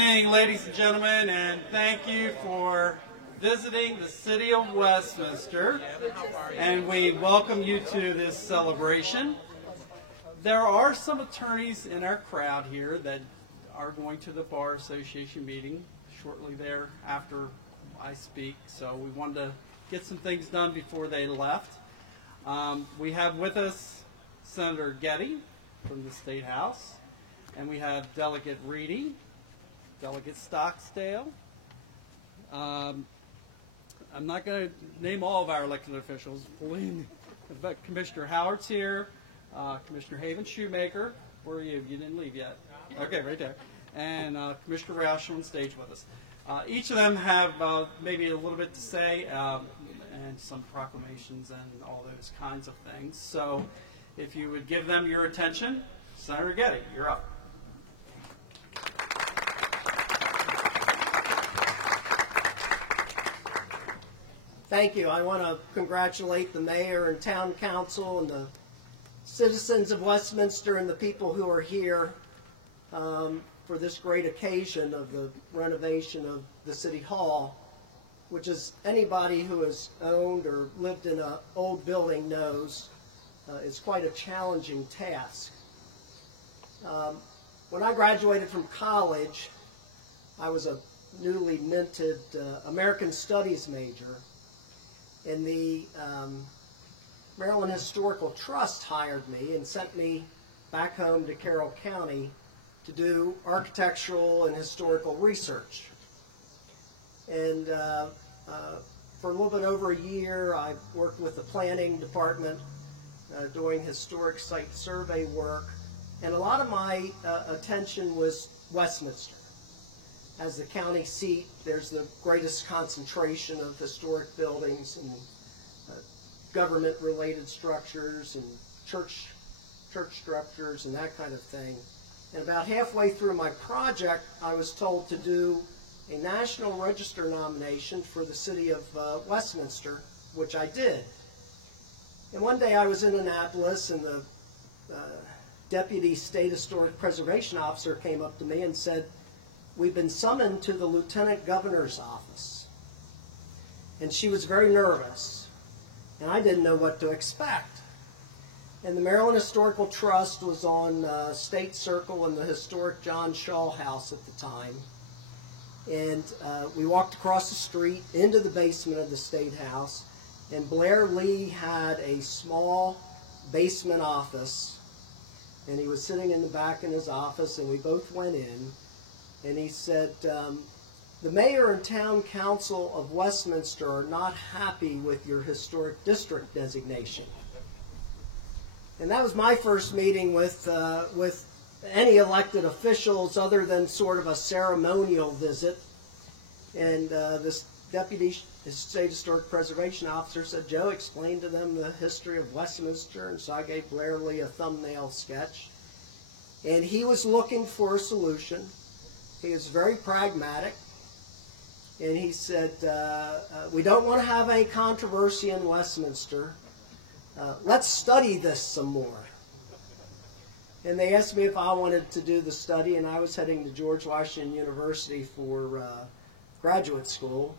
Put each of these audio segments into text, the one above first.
evening, ladies and gentlemen, and thank you for visiting the City of Westminster, and we welcome you to this celebration. There are some attorneys in our crowd here that are going to the Bar Association meeting shortly thereafter I speak, so we wanted to get some things done before they left. We have with us Senator Getty from the State House, and we have Delegate Reedy, Delegate Stocksdale. I'm not going to name all of our elected officials, but Commissioner Howard's here, Commissioner Haven Shoemaker. Where are you? You didn't leave yet. Okay, right there. And Commissioner Roush on stage with us. Each of them have maybe a little bit to say and some proclamations and all those kinds of things. So if you would give them your attention, Senator Getty, you're up. Thank you. I want to congratulate the mayor and town council and the citizens of Westminster and the people who are here for this great occasion of the renovation of the City Hall, which, as anybody who has owned or lived in an old building knows, is quite a challenging task. When I graduated from college, I was a newly minted American Studies major, and the Maryland Historical Trust hired me and sent me back home to Carroll County to do architectural and historical research. And for a little bit over a year, I worked with the planning department doing historic site survey work, and a lot of my attention was Westminster. As the county seat, there's the greatest concentration of historic buildings and government-related structures and church structures and that kind of thing. And about halfway through my project, I was told to do a National Register nomination for the city of Westminster, which I did. And one day I was in Annapolis, and the Deputy State Historic Preservation Officer came up to me and said, "We've been summoned to the Lieutenant Governor's office." And she was very nervous, and I didn't know what to expect. And the Maryland Historical Trust was on State Circle in the historic John Shaw House at the time. And we walked across the street into the basement of the State House, and Blair Lee had a small basement office, and he was sitting in the back in his office, and we both went in. And he said, "The mayor and town council of Westminster are not happy with your historic district designation." And that was my first meeting with any elected officials other than sort of a ceremonial visit. And this Deputy State Historic Preservation Officer said, "Joe, explain to them the history of Westminster." And so I gave Blair Lee a thumbnail sketch. And he was looking for a solution. He was very pragmatic, and he said, "We don't want to have any controversy in Westminster. Let's study this some more." And they asked me if I wanted to do the study, and I was heading to George Washington University for graduate school,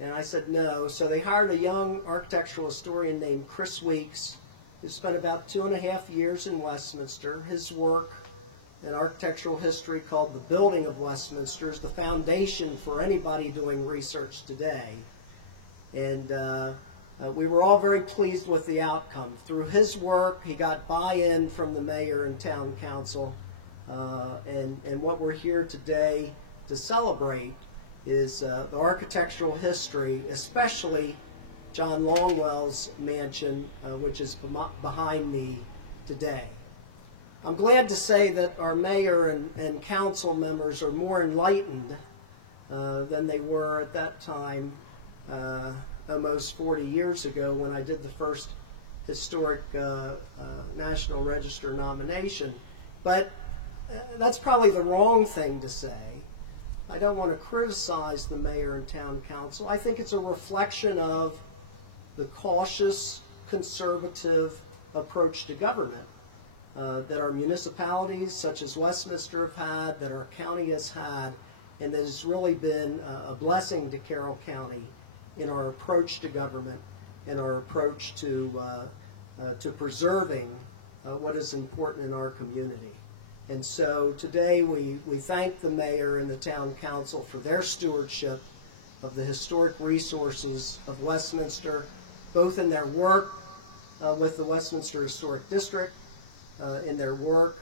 and I said no. So they hired a young architectural historian named Chris Weeks, who spent about 2.5 years in Westminster. His work an architectural history called The Building of Westminster is the foundation for anybody doing research today. And we were all very pleased with the outcome. Through his work, he got buy-in from the mayor and town council, and what we're here today to celebrate is the architectural history, especially John Longwell's mansion, which is behind me today. I'm glad to say that our mayor and council members are more enlightened than they were at that time, almost 40 years ago, when I did the first historic National Register nomination. But that's probably the wrong thing to say. I don't want to criticize the mayor and town council. I think it's a reflection of the cautious, conservative approach to government that our municipalities, such as Westminster, have had, that our county has had, and that has really been a blessing to Carroll County in our approach to government and our approach to preserving what is important in our community. And so today we thank the mayor and the town council for their stewardship of the historic resources of Westminster, both in their work with the Westminster Historic District, in their work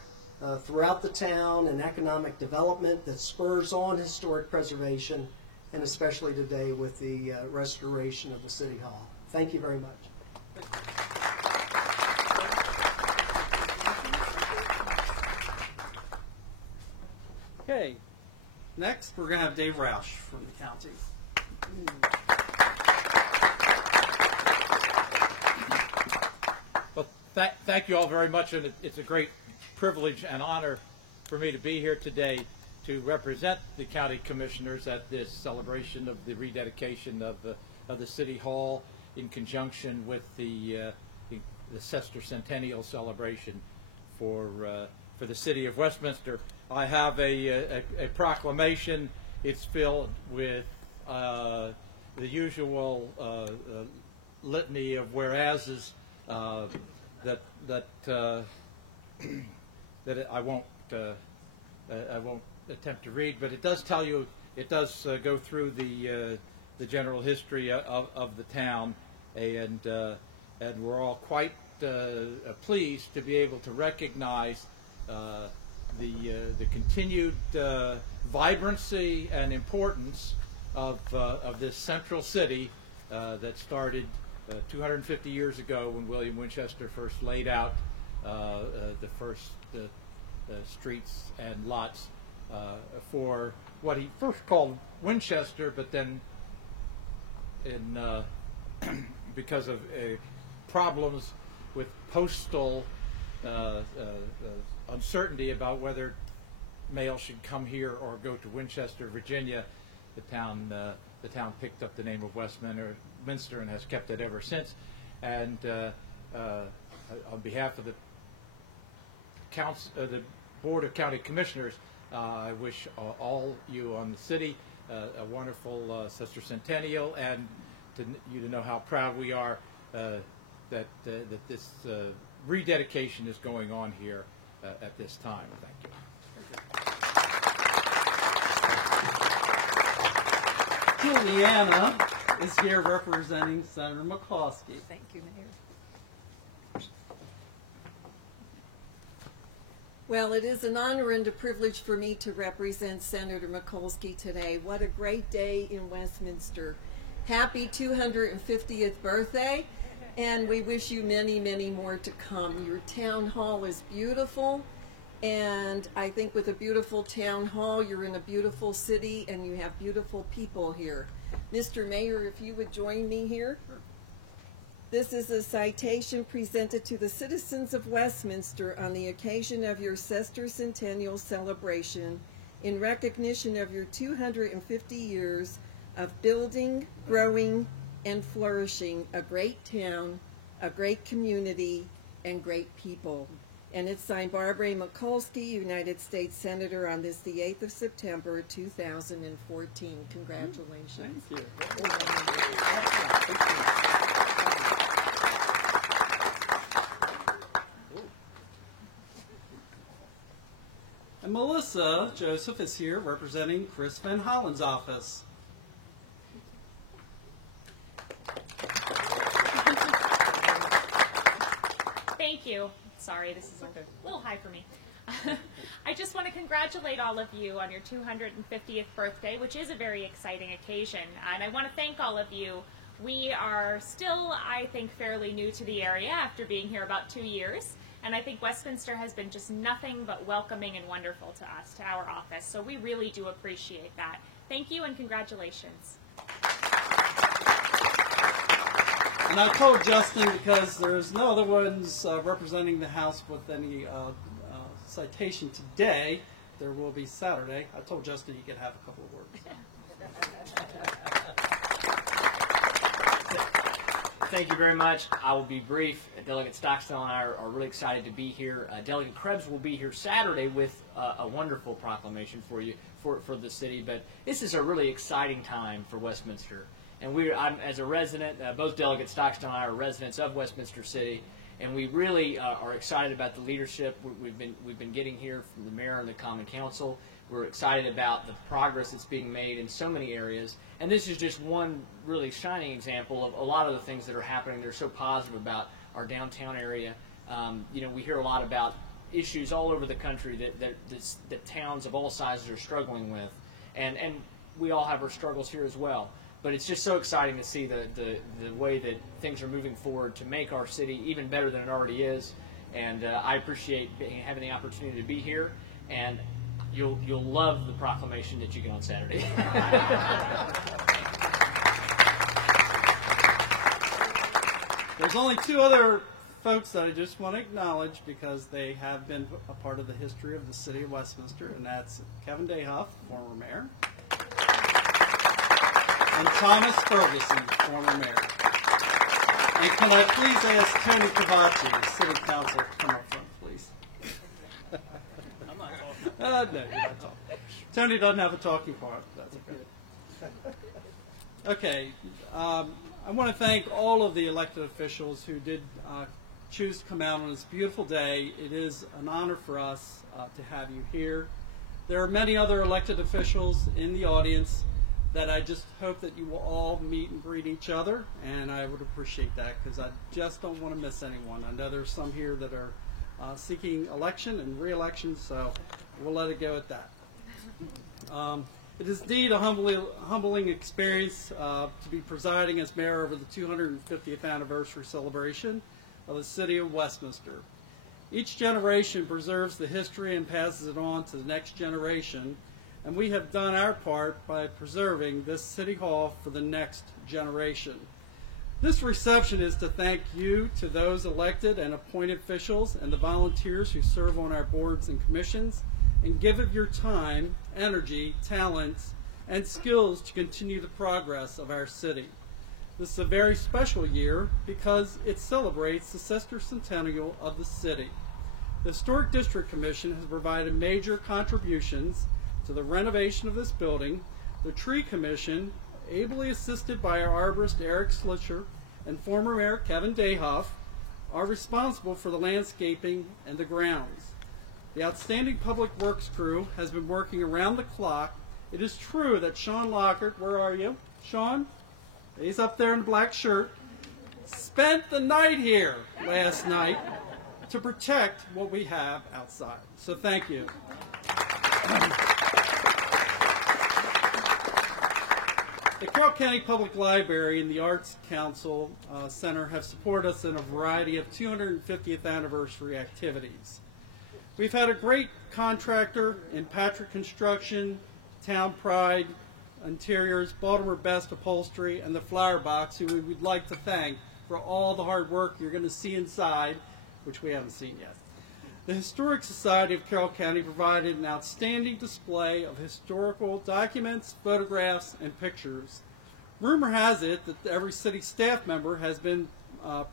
throughout the town and economic development that spurs on historic preservation, and especially today with the restoration of the City Hall. Thank you very much. Okay, next we're going to have Dave Roush from the county. Well, thank you all very much, and it's a great privilege and honor for me to be here today to represent the county commissioners at this celebration of the rededication of the City Hall in conjunction with the sesquicentennial celebration for the city of Westminster. I have a proclamation. It's filled with the usual litany of whereases that I won't attempt to read, but it does tell you. It does go through the general history of the town, and we're all quite pleased to be able to recognize the continued vibrancy and importance of this central city that started 250 years ago when William Winchester first laid out the first streets and lots for what he first called Winchester, but then because of problems with postal uncertainty about whether mail should come here or go to Winchester, Virginia, the town picked up the name of Westminster and has kept it ever since. And on behalf of the Board of County Commissioners, I wish all you on the city a wonderful sesquicentennial, and you to know how proud we are that this rededication is going on here at this time. Thank you. Juliana is here representing Senator McCloskey. Thank you, Mayor. Well, it is an honor and a privilege for me to represent Senator Mikulski today. What a great day in Westminster. Happy 250th birthday, and we wish you many, many more to come. Your town hall is beautiful, and I think with a beautiful town hall, you're in a beautiful city, and you have beautiful people here. Mr. Mayor, if you would join me here. This is a citation presented to the citizens of Westminster on the occasion of your sesquicentennial celebration in recognition of your 250 years of building, growing, and flourishing a great town, a great community, and great people. And it's signed Barbara Mikulski, United States Senator, on this, the 8th of September, 2014. Congratulations. Thank you. And Melissa Joseph is here representing Chris Van Hollen's office. Thank you. Sorry, this is a little high for me. I just want to congratulate all of you on your 250th birthday, which is a very exciting occasion. And I want to thank all of you. We are still, I think, fairly new to the area after being here about 2 years. And I think Westminster has been just nothing but welcoming and wonderful to us, to our office. So we really do appreciate that. Thank you and congratulations. And I told Justin, because there's no other ones representing the House with any citation today, there will be Saturday. I told Justin you could have a couple of words. Thank you very much. I will be brief. Delegate Stockstill and I are really excited to be here. Delegate Krebs will be here Saturday with a wonderful proclamation for you, for the city. But this is a really exciting time for Westminster. And I'm, as a resident, both Delegate Stockstill and I are residents of Westminster City, and we really are excited about the leadership we've been getting here from the mayor and the Common Council. We're excited about the progress that's being made in so many areas. And this is just one really shining example of a lot of the things that are happening. They're so positive about our downtown area. You know, we hear a lot about issues all over the country that towns of all sizes are struggling with. And we all have our struggles here as well. But it's just so exciting to see the way that things are moving forward to make our city even better than it already is. And I appreciate having the opportunity to be here. And you'll love the proclamation that you get on Saturday. There's only two other folks that I just want to acknowledge because they have been a part of the history of the city of Westminster, and that's Kevin Dayhoff, former mayor, and Thomas Ferguson, former mayor. And can I please ask Tony Cavacci, city council, to come up front, please? I'm not talking. No, you're not talking. Tony doesn't have a talking part. That's okay. Okay. I want to thank all of the elected officials who did choose to come out on this beautiful day. It is an honor for us to have you here. There are many other elected officials in the audience that I just hope that you will all meet and greet each other, and I would appreciate that because I just don't want to miss anyone. I know there's some here that are seeking election and re-election, so we'll let it go at that. It is indeed a humbling experience to be presiding as mayor over the 250th anniversary celebration of the city of Westminster. Each generation preserves the history and passes it on to the next generation, and we have done our part by preserving this city hall for the next generation. This reception is to thank you, to those elected and appointed officials and the volunteers who serve on our boards and commissions and give of your time, energy, talents, and skills to continue the progress of our city. This is a very special year because it celebrates the sesquicentennial of the city. The Historic District Commission has provided major contributions to the renovation of this building. The Tree Commission, ably assisted by our arborist Eric Slitcher and former Mayor Kevin Dayhoff, are responsible for the landscaping and the grounds. The outstanding Public Works crew has been working around the clock. It is true that Sean Lockhart, where are you? Sean? He's up there in the black shirt. Spent the night here last night to protect what we have outside. So thank you. The Carroll County Public Library and the Arts Council Center have supported us in a variety of 250th anniversary activities. We've had a great contractor in Patrick Construction, Town Pride Interiors, Baltimore Best Upholstery, and the Flower Box, who we would like to thank for all the hard work you're going to see inside, which we haven't seen yet. The Historic Society of Carroll County provided an outstanding display of historical documents, photographs, and pictures. Rumor has it that every city staff member has been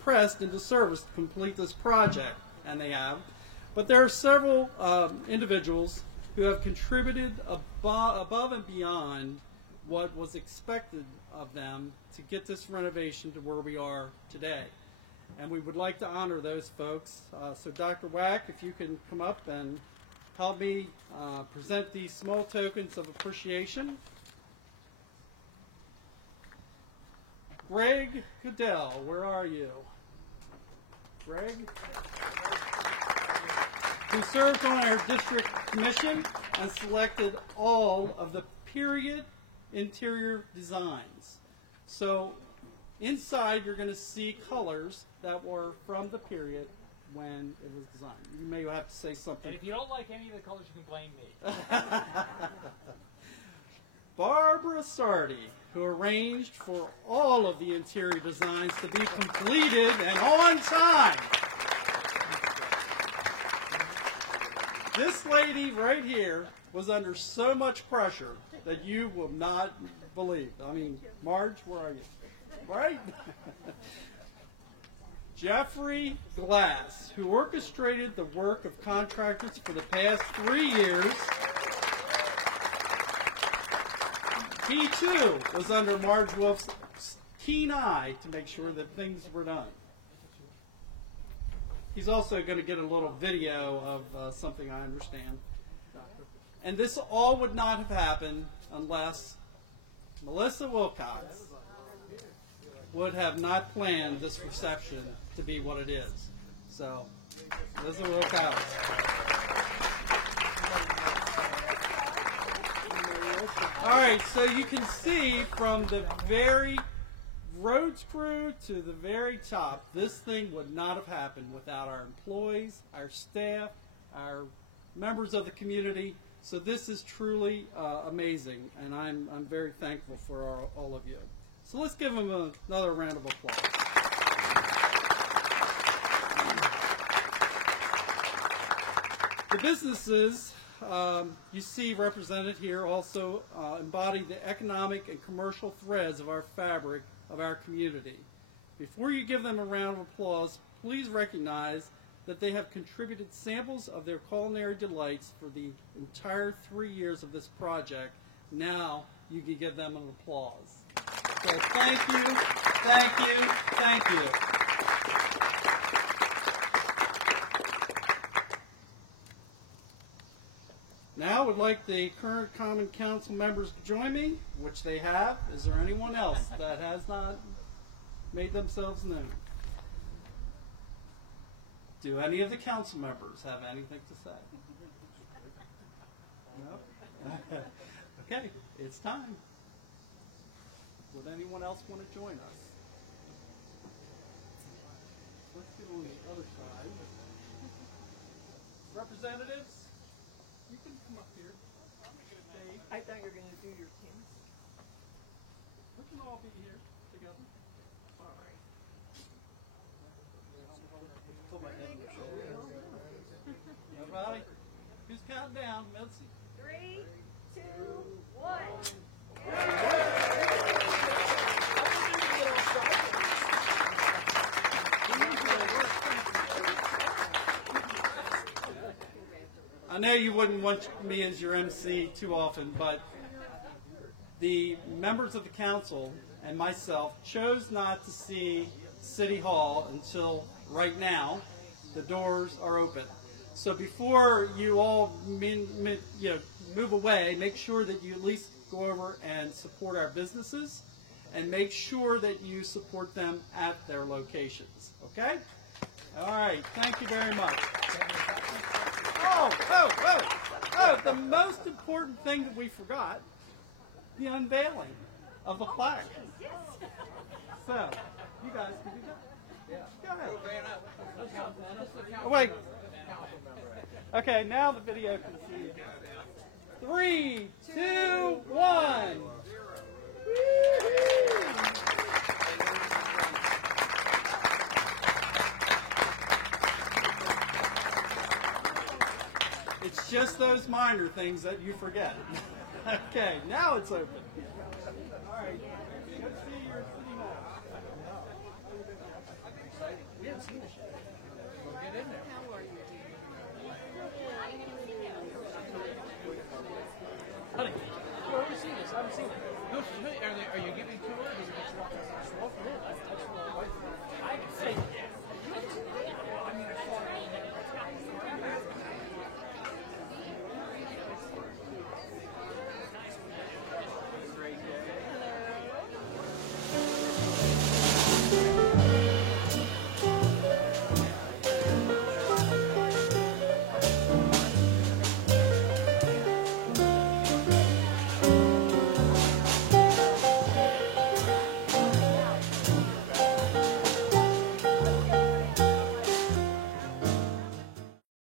pressed into service to complete this project, and they have. But there are several individuals who have contributed above and beyond what was expected of them to get this renovation to where we are today. And we would like to honor those folks. So Dr. Wack, if you can come up and help me present these small tokens of appreciation. Greg Goodell, where are you? Greg? Who served on our district commission and selected all of the period interior designs. So inside you're going to see colors that were from the period when it was designed. You may have to say something. And if you don't like any of the colors, you can blame me. Barbara Sardi, who arranged for all of the interior designs to be completed and on time. This lady right here was under so much pressure that you will not believe. I mean, Marge, where are you? Right? Jeffrey Glass, who orchestrated the work of contractors for the past 3 years. He too was under Marge Wolf's keen eye to make sure that things were done. He's also going to get a little video of something I understand. And this all would not have happened unless Melissa Wilcox would have not planned this reception to be what it is. So, Melissa Wilcox. All right, so you can see from the very roads crew to the very top, this thing would not have happened without our employees, our staff, our members of the community. So this is truly amazing, and I'm very thankful for all of you. So let's give them another round of applause. The businesses you see represented here also embody the economic and commercial threads of our fabric of our community. Before you give them a round of applause, please recognize that they have contributed samples of their culinary delights for the entire 3 years of this project. Now you can give them an applause. So thank you, thank you, thank you. Now I would like the current Common Council members to join me, which they have. Is there anyone else that has not made themselves known? Do any of the council members have anything to say? No? Okay, it's time. Would anyone else want to join us? Let's get on the other side. Representatives, you can come up here. Dave, I thought you were going to do your team. we can all be here together. All right. Put my head in the shoulder. Everybody, who's counting down? Mitzi. 3, 2, 1. I know you wouldn't want me as your MC too often, but the members of the council and myself chose not to see City Hall until right now. The doors are open. So before you all move away, make sure that you at least go over and support our businesses, and make sure that you support them at their locations. Okay? All right. Thank you very much. Oh, the most important thing that we forgot, the unveiling of the flag. So, you guys can do that. Go ahead. Oh, wait. Okay, now the video can see. 3, 2, 1. It's just those minor things that you forget. Okay, now it's open. All right, go see your city hall. We haven't seen this yet. We'll get in there. How are you? Honey, you already seen this. I haven't seen it. Are you giving to it?